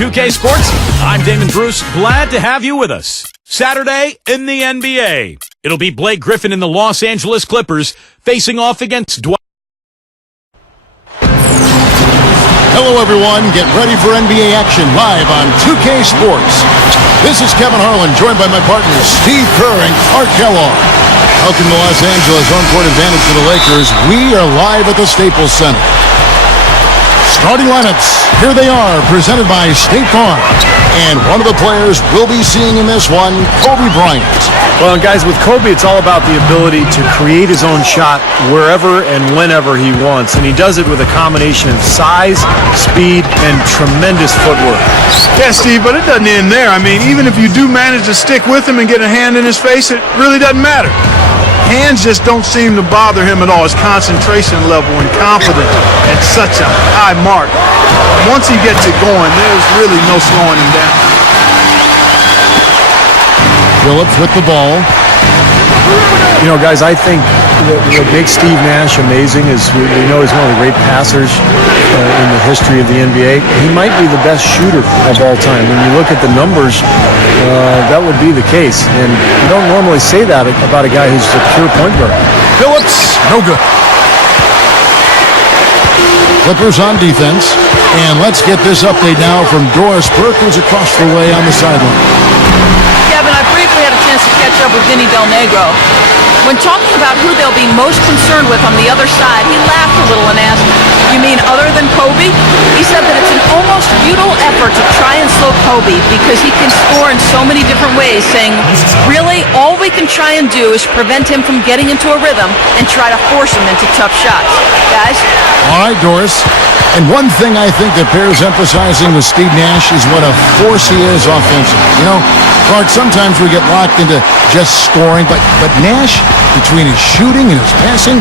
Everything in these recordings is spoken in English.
2K Sports. I'm Damon Bruce. Glad to have you with us. Saturday in the NBA. It'll be Blake Griffin and the Los Angeles Clippers facing off against Dwight. Hello, everyone. Get ready for NBA action live on 2K Sports. This is Kevin Harlan, joined by my partners Steve Kerr and Art Kellogg. Welcome to Los Angeles, home court advantage for the Lakers. We are live at the Staples Center. Starting lineups, here they are, presented by State Farm. And one of the players we'll be seeing in this one, Kobe Bryant. Well, guys, with Kobe, it's all about the ability to create his own shot wherever and whenever he wants. And he does it with a combination of size, speed, and tremendous footwork. Yeah, Steve, but it doesn't end there. I mean, even if you do manage to stick with him and get a hand in his face, it really doesn't matter. Hands just don't seem to bother him at all. His concentration level and confidence at such a high mark. Once he gets it going, there's really no slowing him down. Phillips with the ball. You know, guys, I think what makes Steve Nash amazing is we know he's one of the great passers in the history of the NBA. He might be the best shooter of all time. When you look at the numbers, that would be the case. And you don't normally say that about a guy who's a pure point guard. Phillips, no good. Clippers on defense. And let's get this update now from Doris Burke, who's across the way on the sideline. Kevin, I briefly had a chance to catch up with Vinny Del Negro. When talking about who they'll be most concerned with on the other side, he laughed a little and asked, "You mean other than Kobe?" He said that it's an almost futile effort to try and slow Kobe because he can score in so many different ways, saying, really, all we can try and do is prevent him from getting into a rhythm and try to force him into tough shots. Guys? All right, Doris. And one thing I think that bears emphasizing with Steve Nash is what a force he is offensively. You know, Clark, sometimes we get locked into just scoring, but Nash, between his shooting and his passing,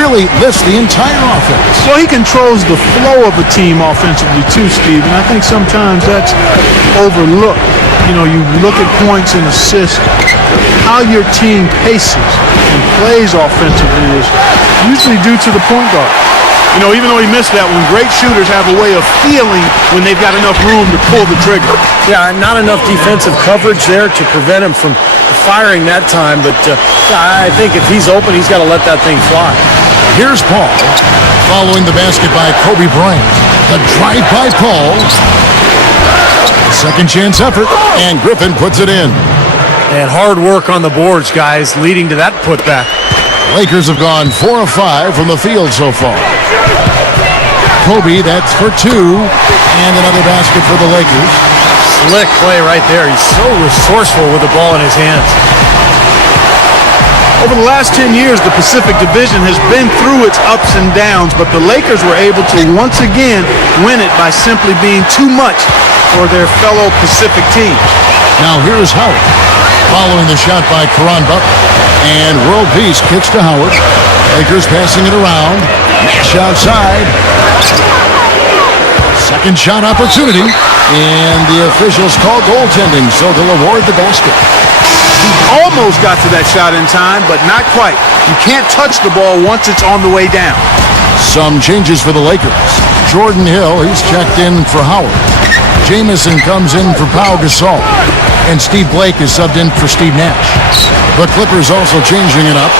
really lifts the entire offense. Well, he controls the flow of a team offensively too, Steve, and I think sometimes that's overlooked. You know, you look at points and assists, how your team paces and plays offensively is usually due to the point guard. You know, even though he missed that one, great shooters have a way of feeling when they've got enough room to pull the trigger. Yeah, not enough defensive coverage there to prevent him from firing that time. But I think if he's open, he's got to let that thing fly. Here's Paul, following the basket by Kobe Bryant. The drive by Paul. Second chance effort, and Griffin puts it in. And hard work on the boards, guys, leading to that putback. Lakers have gone 4 of 5 from the field so far. Kobe, that's for 2, and another basket for the Lakers. Slick play right there. He's so resourceful with the ball in his hands. Over the last 10 years, the Pacific Division has been through its ups and downs, but the Lakers were able to once again win it by simply being too much for their fellow Pacific teams. Now here's Howard, following the shot by Caron Butler. And World Peace kicks to Howard. Lakers passing it around. Nash outside. Second shot opportunity. And the officials call goaltending, so they'll award the basket. He almost got to that shot in time, but not quite. You can't touch the ball once it's on the way down. Some changes for the Lakers. Jordan Hill, he's checked in for Howard. Jamison comes in for Pau Gasol. And Steve Blake is subbed in for Steve Nash. The Clippers also changing it up.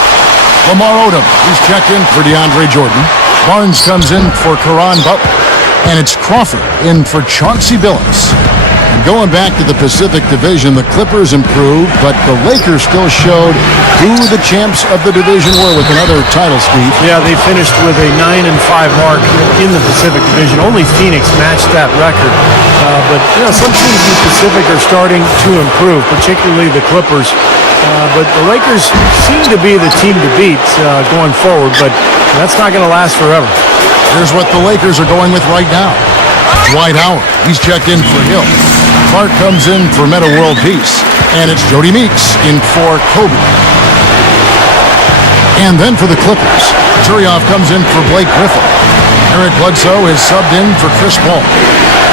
Lamar Odom, he's checked in for DeAndre Jordan. Barnes comes in for Caron Butler. And it's Crawford in for Chauncey Billups. And going back to the Pacific Division, the Clippers improved, but the Lakers still showed who the champs of the division were with another title, Steve. Yeah, they finished with a 9-5 mark in the Pacific Division. Only Phoenix matched that record. But, you know, some teams in the Pacific are starting to improve, particularly the Clippers. But the Lakers seem to be the team to beat going forward, but that's not going to last forever. Here's what the Lakers are going with right now. Dwight Howard, he's checked in for Hill. Clark comes in for Meta World Peace. And it's Jody Meeks in for Kobe. And then for the Clippers, Turioff comes in for Blake Griffin. Eric Bledsoe is subbed in for Chris Paul.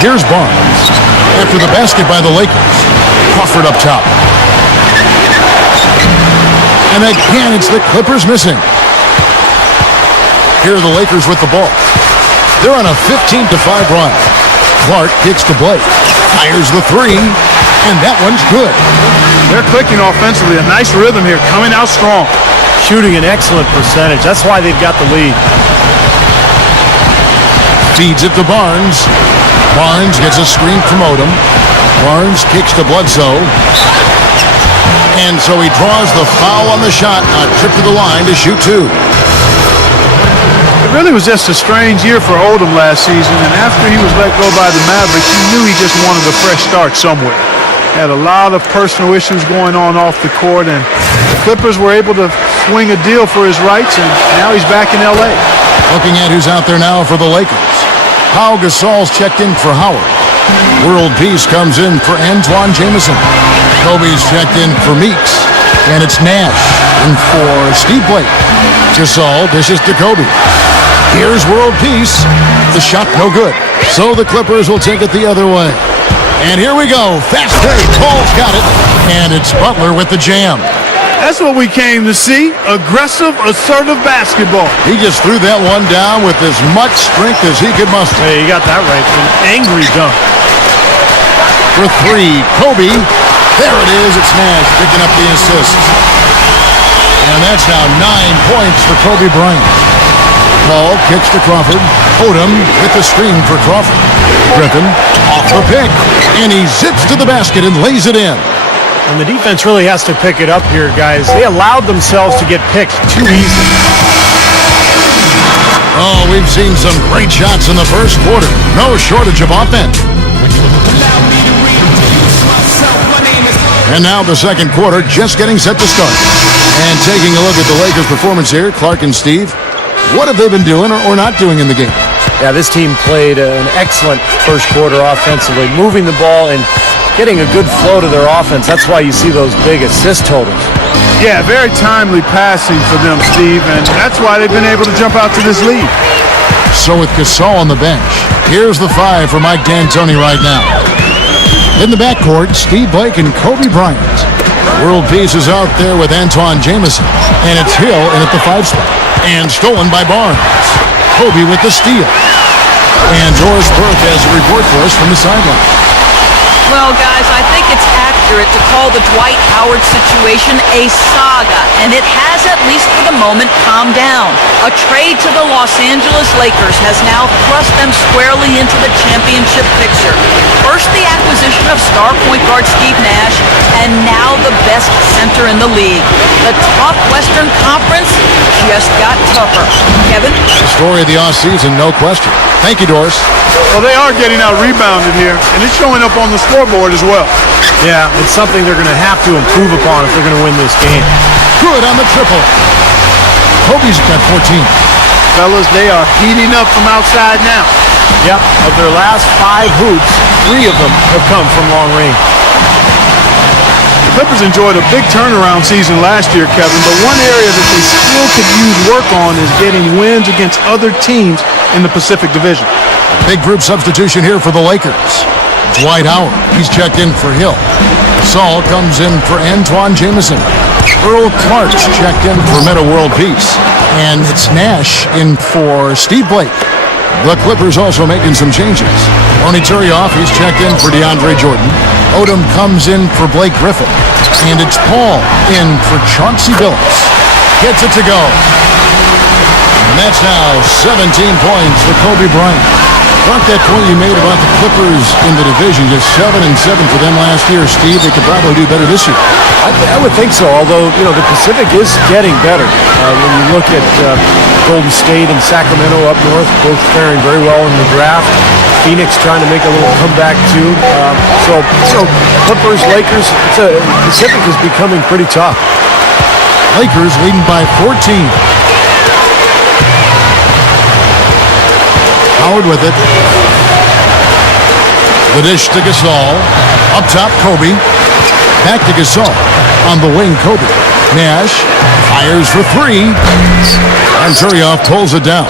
Here's Barnes. After the basket by the Lakers, Crawford up top. And again, it's the Clippers missing. Here are the Lakers with the ball. They're on a 15-5 run. Clark kicks to Blake. Fires the three, and that one's good. They're clicking offensively. A nice rhythm here, coming out strong. Shooting an excellent percentage. That's why they've got the lead. Feeds it to Barnes. Barnes gets a screen from Odom. Barnes kicks to Bledsoe. And so he draws the foul on the shot, a trip to the line to shoot two. It really was just a strange year for Odom last season, and after he was let go by the Mavericks, you knew he just wanted a fresh start somewhere. Had a lot of personal issues going on off the court, and the Clippers were able to swing a deal for his rights, and now he's back in L.A. Looking at who's out there now for the Lakers. Pau Gasol's checked in for Howard. World Peace comes in for Antoine Jamison. Kobe's checked in for Meeks. And it's Nash in for Steve Blake. Gasol dishes to Kobe. Here's World Peace. The shot no good. So the Clippers will take it the other way. And here we go. Fast break. Paul's got it. And it's Butler with the jam. That's what we came to see. Aggressive, assertive basketball. He just threw that one down with as much strength as he could muster. Hey, you got that right. An angry dunk. For three, Kobe. There it is. It's Nash picking up the assist. And that's now 9 points for Kobe Bryant. Paul kicks to Crawford. Odom with the screen for Crawford. Griffin off the pick. And he zips to the basket and lays it in. And the defense really has to pick it up here, guys. They allowed themselves to get picked too easy. Oh, we've seen some great shots in the first quarter. No shortage of offense. And now the second quarter just getting set to start. And taking a look at the Lakers' performance here, Clark and Steve, what have they been doing or not doing in the game? Yeah, this team played an excellent first quarter offensively, moving the ball and getting a good flow to their offense. That's why you see those big assist totals. Yeah, very timely passing for them, Steve, and that's why they've been able to jump out to this lead. So with Gasol on the bench, here's the five for Mike D'Antoni right now. In the backcourt, Steve Blake and Kobe Bryant. World Peace is out there with Antoine Jamison, and it's Hill in at the 5 spot. And stolen by Barnes. Kobe with the steal. And Doris Burke has a report for us from the sideline. Well, guys, I think it's accurate to call the Dwight Howard situation a saga, and it has, at least for the moment, calmed down. A trade to the Los Angeles Lakers has now thrust them squarely into the championship picture. First, the acquisition of star point guard Steve Nash, and now the best center in the league. The tough Western Conference just got tougher. Kevin? The story of the offseason, no question. Thank you, Doris. Well, they are getting out-rebounded here, and it's showing up on the scoreboard as well. Yeah, it's something they're going to have to improve upon if they're going to win this game. Good on the triple. Kobe's got 14. Fellas, they are heating up from outside now. Yep, of their last 5 hoops, 3 of them have come from long range. The Clippers enjoyed a big turnaround season last year, Kevin, but one area that they still could use work on is getting wins against other teams in the Pacific Division. Big group substitution here for the Lakers. Dwight Howard, he's checked in for Hill. Saul comes in for Antoine Jamison. Earl Clark's checked in for Meta World Peace. And it's Nash in for Steve Blake. The Clippers also making some changes. Tony Turioff, he's checked in for DeAndre Jordan. Odom comes in for Blake Griffin. And it's Paul in for Chauncey Billups. Gets it to go. And that's now 17 points for Kobe Bryant. Not that point you made about the Clippers in the division, just 7-7 for them last year. Steve, they could probably do better this year. I would think so, although, the Pacific is getting better. When you look at Golden State and Sacramento up north, both faring very well in the draft. Phoenix trying to make a little comeback, too. Clippers, Lakers, Pacific is becoming pretty tough. Lakers leading by 14. Howard with it. The dish to Gasol. Up top, Kobe. Back to Gasol. On the wing, Kobe. Nash fires for 3. And Turioff pulls it down.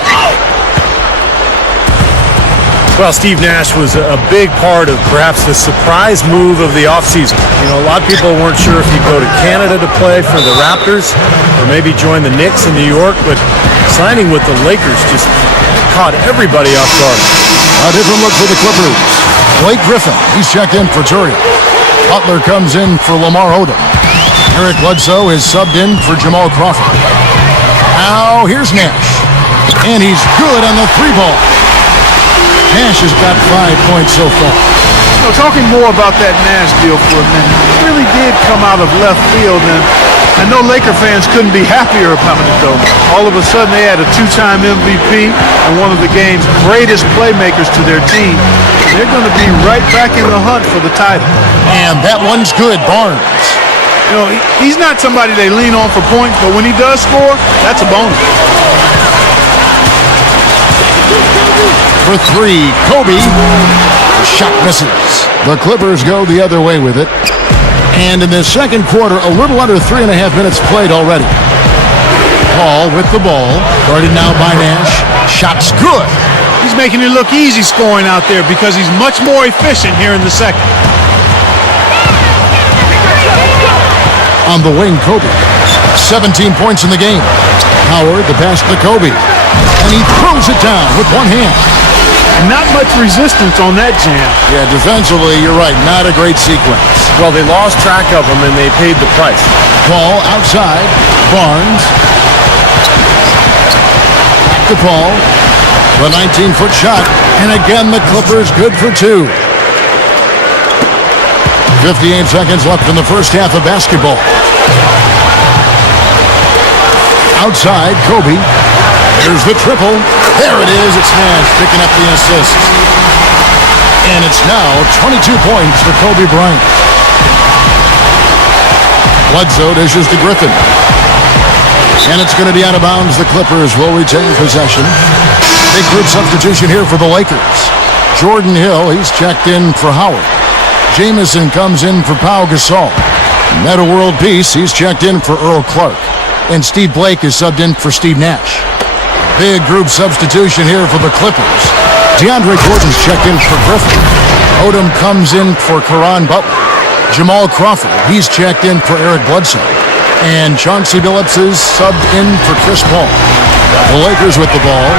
Well, Steve Nash was a big part of perhaps the surprise move of the offseason. A lot of people weren't sure if he'd go to Canada to play for the Raptors or maybe join the Knicks in New York, but signing with the Lakers just caught everybody off guard. A different look for the Clippers. Blake Griffin, he's checked in for Turiel. Butler comes in for Lamar Odom. Eric Bledsoe is subbed in for Jamal Crawford. Now here's Nash. And he's good on the three ball. Nash has got 5 points so far. You know, talking more about that Nash deal for a minute, it really did come out of left field, and I know Laker fans couldn't be happier about it, though. All of a sudden, they had a two-time MVP and one of the game's greatest playmakers to their team. And they're going to be right back in the hunt for the title. And that one's good, Barnes. You know, he's not somebody they lean on for points, but when he does score, that's a bonus. For three, Kobe. Shot misses. The Clippers go the other way with it. And in the second quarter, a little under 3.5 minutes played already. Paul with the ball. Guarded now by Nash. Shot's good. He's making it look easy scoring out there because he's much more efficient here in the second. On the wing, Kobe. 17 points in the game. Howard, the pass to Kobe. And he throws it down with one hand. Not much resistance on that jam. Yeah, defensively, you're right. Not a great sequence. Well, they lost track of him, and they paid the price. Paul outside. Barnes. Back to Paul. The 19-foot shot. And again, the Clippers good for two. 58 seconds left in the first half of basketball. Outside, Kobe. There's the triple. There it is. It's Nash picking up the assist. And it's now 22 points for Kobe Bryant. Bledsoe dishes to Griffin. And it's going to be out of bounds. The Clippers will retain possession. Big group substitution here for the Lakers. Jordan Hill, he's checked in for Howard. Jamison comes in for Pau Gasol. Metta World Peace, he's checked in for Earl Clark. And Steve Blake is subbed in for Steve Nash. Big group substitution here for the Clippers. DeAndre Jordan's checked in for Griffin. Odom comes in for Caron Butler. Jamal Crawford, he's checked in for Eric Bledsoe. And Chauncey Billups is subbed in for Chris Paul. The Lakers with the ball.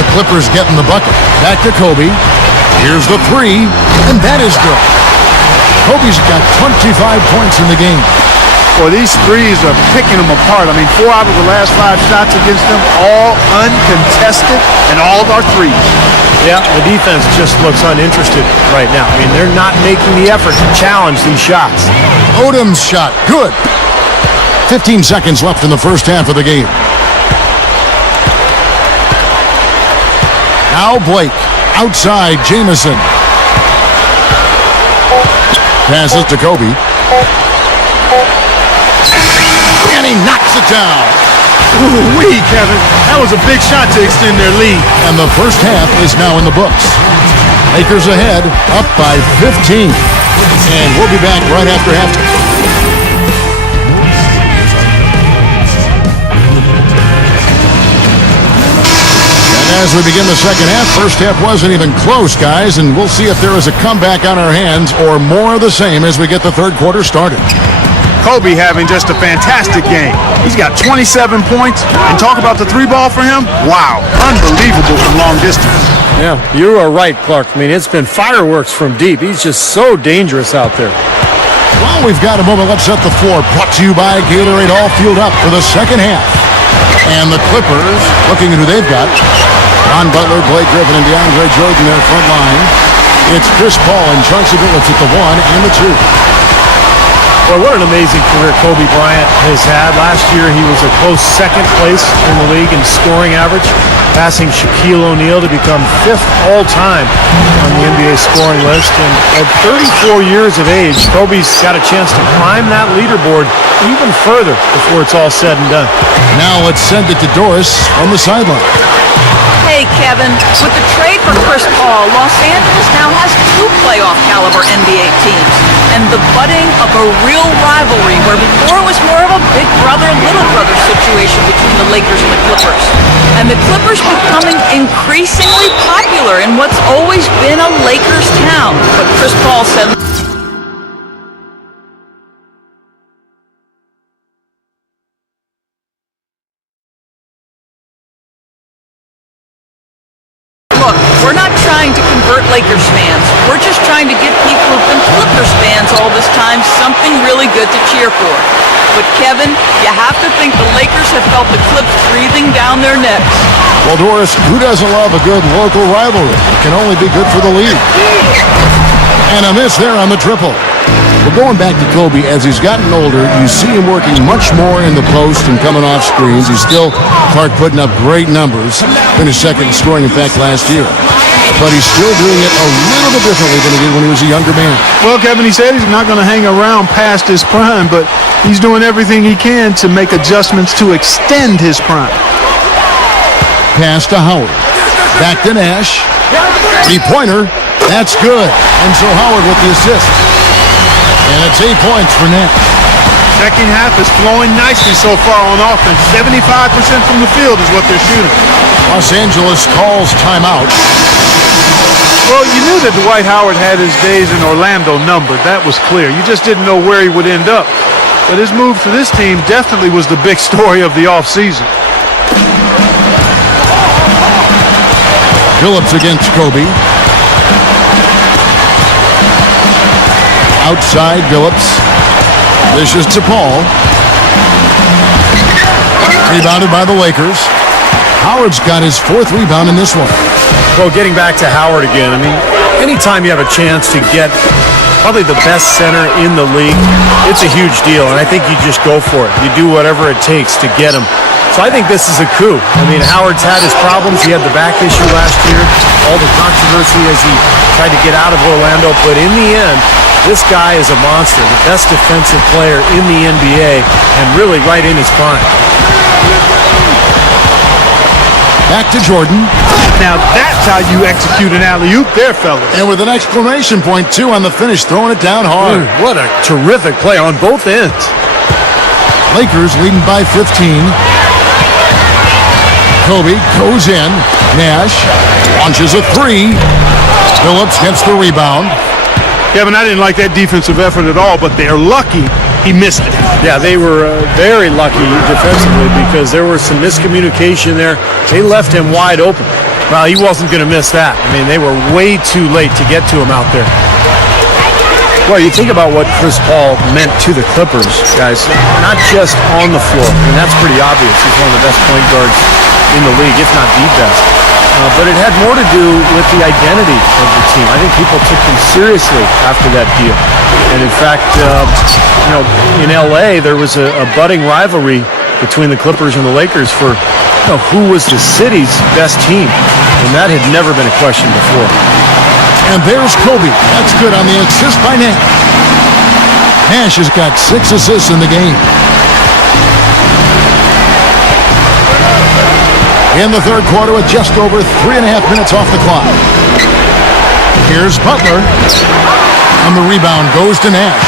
The Clippers getting the bucket. Back to Kobe. Here's the three, and that is good. Kobe's got 25 points in the game. Boy, these threes are picking them apart. I mean, 4 out of the last 5 shots against them, all uncontested, and all of our threes. Yeah, the defense just looks uninterested right now. I mean, they're not making the effort to challenge these shots. Odom's shot, good. 15 seconds left in the first half of the game. Now Blake, outside Jamison. Passes to Kobe. And he knocks it down. Ooh-wee, Kevin. That was a big shot to extend their lead. And the first half is now in the books. Lakers ahead, up by 15. And we'll be back right after halftime. As we begin the second half, first half wasn't even close, guys, and we'll see if there is a comeback on our hands or more of the same as we get the third quarter started. Kobe having just a fantastic game. He's got 27 points, and talk about the three ball for him. Wow, unbelievable from long distance. Yeah, you are right, Clark. I mean, it's been fireworks from deep. He's just so dangerous out there. Well, we've got a moment. Let's set the floor. Brought to you by Gatorade, all fueled up for the second half. And the Clippers, looking at who they've got. Ron Butler, Blake Griffin, and DeAndre Jordan, their front line. It's Chris Paul and Chauncey Billups at the 1 and the 2. Well, what an amazing career Kobe Bryant has had. Last year, he was a close second place in the league in scoring average, passing Shaquille O'Neal to become 5th all-time on the NBA scoring list. And at 34 years of age, Kobe's got a chance to climb that leaderboard even further before it's all said and done. Now let's send it to Doris on the sideline. Hey, Kevin, with the trade for Chris Paul, Los Angeles now has 2 playoff-caliber NBA teams and the budding of a real rivalry where before it was more of a big brother, little brother situation between the Lakers and the Clippers. And the Clippers becoming increasingly popular in what's always been a Lakers town. But Chris Paul said... Look, we're not trying to hurt Lakers fans. We're just trying to give people who've been Clippers fans all this time something really good to cheer for. But Kevin, you have to think the Lakers have felt the Clips breathing down their necks. Well, Doris, who doesn't love a good local rivalry? It can only be good for the league. And a miss there on the triple. Well, going back to Kobe, as he's gotten older, you see him working much more in the post and coming off screens. He's still, Clark, putting up great numbers. Finished second in scoring, in fact, last year. But he's still doing it a little bit differently than he did when he was a younger man. Well, Kevin, he said he's not going to hang around past his prime, but he's doing everything he can to make adjustments to extend his prime. Pass to Howard. Back to Nash. Three-pointer. That's good. And so Howard with the assist. And it's 8 points for Nash. Second half is flowing nicely so far on offense. 75% from the field is what they're shooting. Los Angeles calls timeout. Well, you knew that Dwight Howard had his days in Orlando numbered. That was clear. You just didn't know where he would end up. But his move to this team definitely was the big story of the offseason. Phillips against Kobe. Outside Phillips. Dishes to Paul. Rebounded by the Lakers. Howard's got his fourth rebound in this one. Well, getting back to Howard again, I mean, anytime you have a chance to get probably the best center in the league, it's a huge deal, and I think you just go for it. You do whatever it takes to get him. So I think this is a coup. I mean, Howard's had his problems. He had the back issue last year, all the controversy as he tried to get out of Orlando, but in the end, this guy is a monster, the best defensive player in the NBA, and really right in his prime. Back to Jordan. Now that's how you execute an alley-oop there, fellas. And with an exclamation point, too, on the finish, throwing it down hard. What a terrific play on both ends. Lakers leading by 15. Kobe goes in. Nash launches a three. Phillips gets the rebound. Kevin, I didn't like that defensive effort at all, but they're lucky he missed it. Yeah, they were very lucky defensively because there was some miscommunication there. They left him wide open. Well, he wasn't going to miss that. I mean, they were way too late to get to him out there. Well, you think about what Chris Paul meant to the Clippers, guys, not just on the floor. I mean, that's pretty obvious. He's one of the best point guards in the league, if not the best. But it had more to do with the identity of the team. I think people took him seriously after that deal. And in fact, in L.A., there was a budding rivalry between the Clippers and the Lakers for who was the city's best team. And that had never been a question before. And there's Kobe. That's good on the assist by Nash. Nash has got 6 assists in the game. In the third quarter with just over 3.5 minutes off the clock. Here's Butler. And the rebound goes to Nash.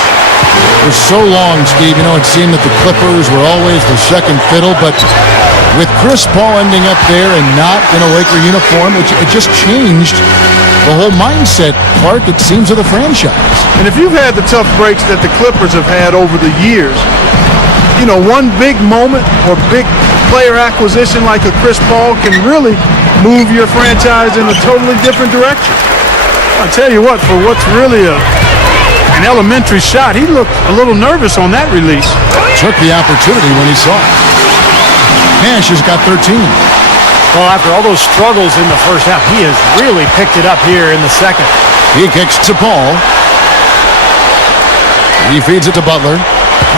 For so long, Steve, it seemed that the Clippers were always the second fiddle, but with Chris Paul ending up there and not in a Laker uniform, it just changed the whole mindset, Clark, it seems, of the franchise. And if you've had the tough breaks that the Clippers have had over the years, one big moment or big player acquisition like a Chris Paul can really move your franchise in a totally different direction. I'll tell you what, for what's really an elementary shot, he looked a little nervous on that release. Took the opportunity when he saw it. Nash has got 13. Well, after all those struggles in the first half, he has really picked it up here in the second. He kicks to Paul. He feeds it to Butler.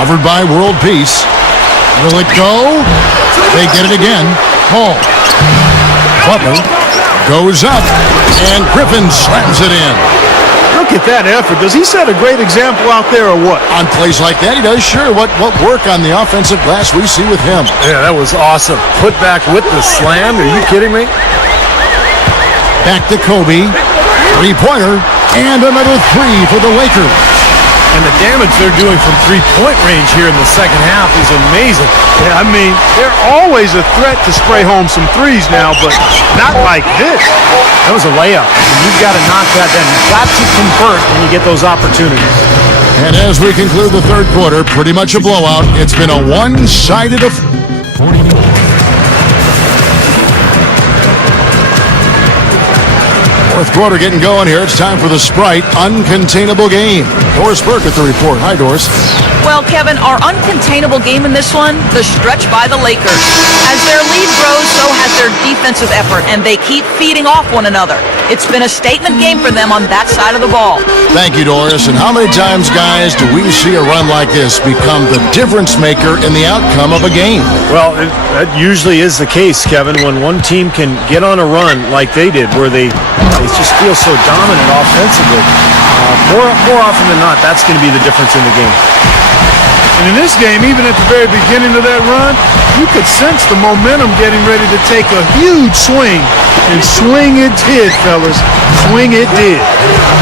Covered by World Peace. Will it go? They get it again. Paul. Butler goes up. And Griffin slams it in. Look at that effort. Does he set a great example out there or what? On plays like that, he does. Sure. What work on the offensive glass we see with him. Yeah, that was awesome. Put back with the slam. Are you kidding me? Back to Kobe. Three-pointer. And another three for the Lakers. And the damage they're doing from three-point range here in the second half is amazing. Yeah, I mean, they're always a threat to spray home some threes now, but not like this. That was a layup. And you've got to knock that down. You've got to convert when you get those opportunities. And as we conclude the third quarter, pretty much a blowout. It's been a one-sided affair. Fourth quarter getting going here. It's time for the Sprite Uncontainable Game. Doris Burke at the report. Hi, Doris. Well, Kevin, our uncontainable game in this one, the stretch by the Lakers. As their lead grows, so has their defensive effort, and they keep feeding off one another. It's been a statement game for them on that side of the ball. Thank you, Doris. And how many times, guys, do we see a run like this become the difference maker in the outcome of a game? Well, that usually is the case, Kevin, when one team can get on a run like they did, where they just feel so dominant offensively. More often than not, that's going to be the difference in the game. And in this game, even at the very beginning of that run, you could sense the momentum getting ready to take a huge swing. And swing it did, fellas. Swing it did.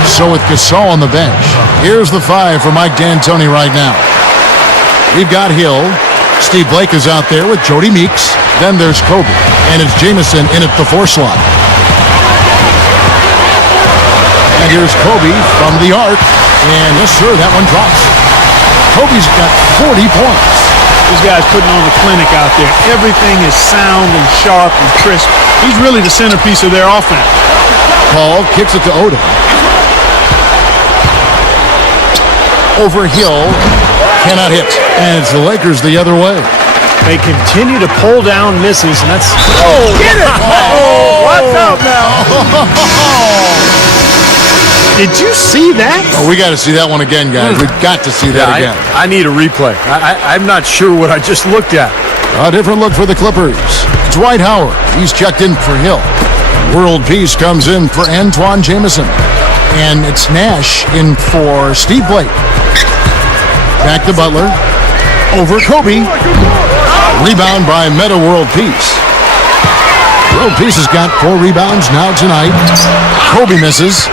So with Gasol on the bench, here's the five for Mike D'Antoni right now. We've got Hill. Steve Blake is out there with Jody Meeks. Then there's Kobe. And it's Jamison in at the 4 slot. And here's Kobe from the arc. And yes, sir, that one drops. Kobe's got 40 points. This guy's putting on a clinic out there. Everything is sound and sharp and crisp. He's really the centerpiece of their offense. Paul kicks it to Odom. Over Hill. Cannot hit. And it's the Lakers the other way. They continue to pull down misses, and that's... Oh, get it! Oh, what's up now? Did you see that? Oh, we got to see that one again, guys. We've got to see that again. I need a replay. I'm not sure what I just looked at. A different look for the Clippers. Dwight Howard. He's checked in for Hill. World Peace comes in for Antoine Jamison. And it's Nash in for Steve Blake. Back to Butler. Over Kobe. Rebound by Meta World Peace. World Peace has got 4 rebounds now tonight. Kobe misses.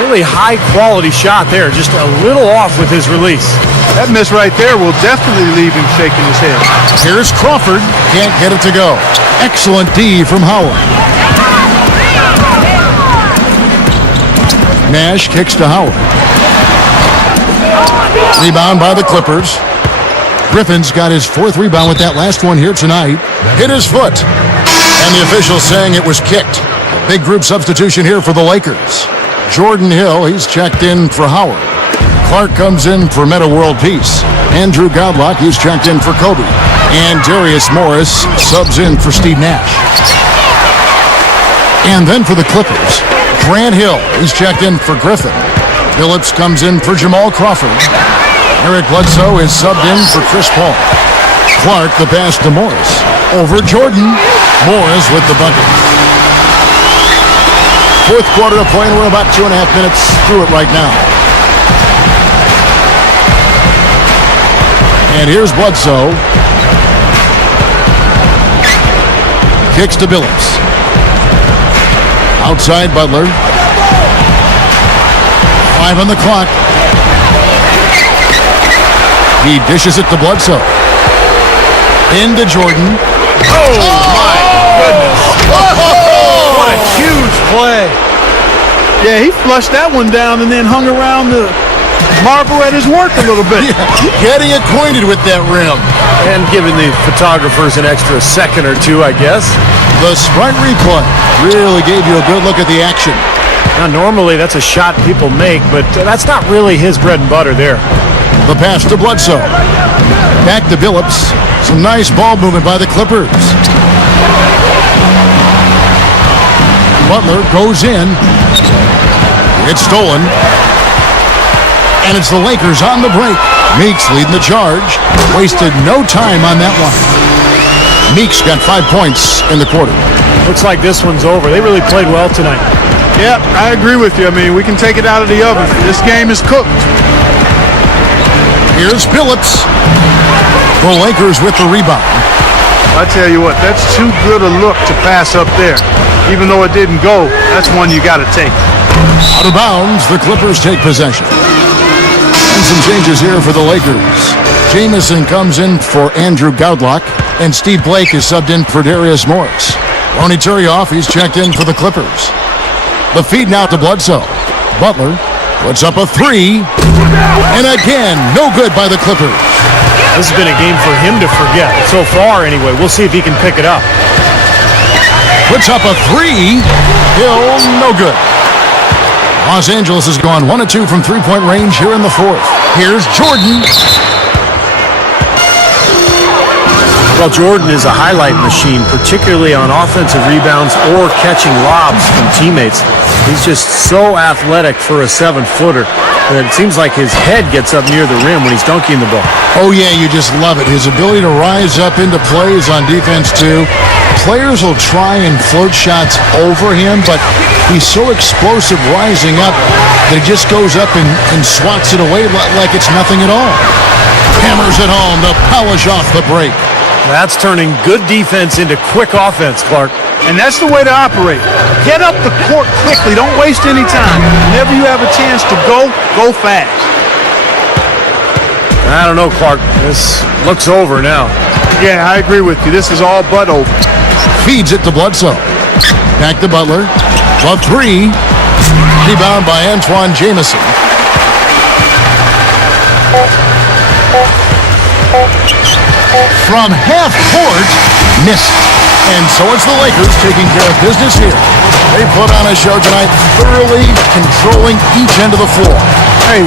Really high-quality shot there. Just a little off with his release. That miss right there will definitely leave him shaking his head. Here's Crawford. Can't get it to go. Excellent D from Howard. Nash kicks to Howard. Rebound by the Clippers. Griffin's got his 4th rebound with that last one here tonight. Hit his foot. And the official saying it was kicked. A big group substitution here for the Lakers. Jordan Hill, he's checked in for Howard. Clark comes in for Meta World Peace. Andrew Godlock, he's checked in for Kobe. And Darius Morris subs in for Steve Nash. And then for the Clippers, Grant Hill, he's checked in for Griffin. Phillips comes in for Jamal Crawford. Eric Bledsoe is subbed in for Chris Paul. Clark, the pass to Morris. Over Jordan. Morris with the bucket. 4th quarter of play, and we're about 2.5 minutes through it right now. And here's Bledsoe. Kicks to Billups. Outside Butler. 5 on the clock. He dishes it to Bledsoe. Into Jordan. Oh, my goodness. What a huge play. Yeah, he flushed that one down and then hung around the marble at his work a little bit. Yeah, getting acquainted with that rim. And giving the photographers an extra second or two, I guess. The Sprite replay really gave you a good look at the action. Now, normally that's a shot people make, but that's not really his bread and butter there. The pass to Bledsoe. Back to Billups. Some nice ball movement by the Clippers. Butler goes in. It's stolen. And it's the Lakers on the break. Meeks leading the charge. Wasted no time on that one. Meeks got 5 points in the quarter. Looks like this one's over. They really played well tonight. Yep, I agree with you. I mean, we can take it out of the oven. This game is cooked. Here's Billups. The Lakers with the rebound. I tell you what, that's too good a look to pass up there. Even though it didn't go, that's one you got to take. Out of bounds, the Clippers take possession. And some changes here for the Lakers. Jamison comes in for Andrew Godlock, and Steve Blake is subbed in for Darius Morris. Ronny Turioff, he's checked in for the Clippers. The feed now to Bledsoe. Butler puts up a 3. And again, no good by the Clippers. This has been a game for him to forget. So far, anyway. We'll see if he can pick it up. Puts up a three. Hill, no good. Los Angeles has gone 1 of 2 from three-point range here in the fourth. Here's Jordan. Well, Jordan is a highlight machine, particularly on offensive rebounds or catching lobs from teammates. He's just so athletic for a 7-footer that it seems like his head gets up near the rim when he's dunking the ball. Oh, yeah, you just love it. His ability to rise up into plays on defense, too. Players will try and float shots over him, but he's so explosive rising up that he just goes up and swats it away like it's nothing at all. Hammers it home to polish off the break. That's turning good defense into quick offense, Clark. And that's the way to operate. Get up the court quickly. Don't waste any time. Whenever you have a chance to go fast. I don't know, Clark. This looks over now. Yeah, I agree with you. This is all but over. Feeds it to Bledsoe. Back to Butler. Love three. Rebound by Antoine Jamison. From half court, missed. And so it's the Lakers taking care of business here. They put on a show tonight, thoroughly controlling each end of the floor. Hey,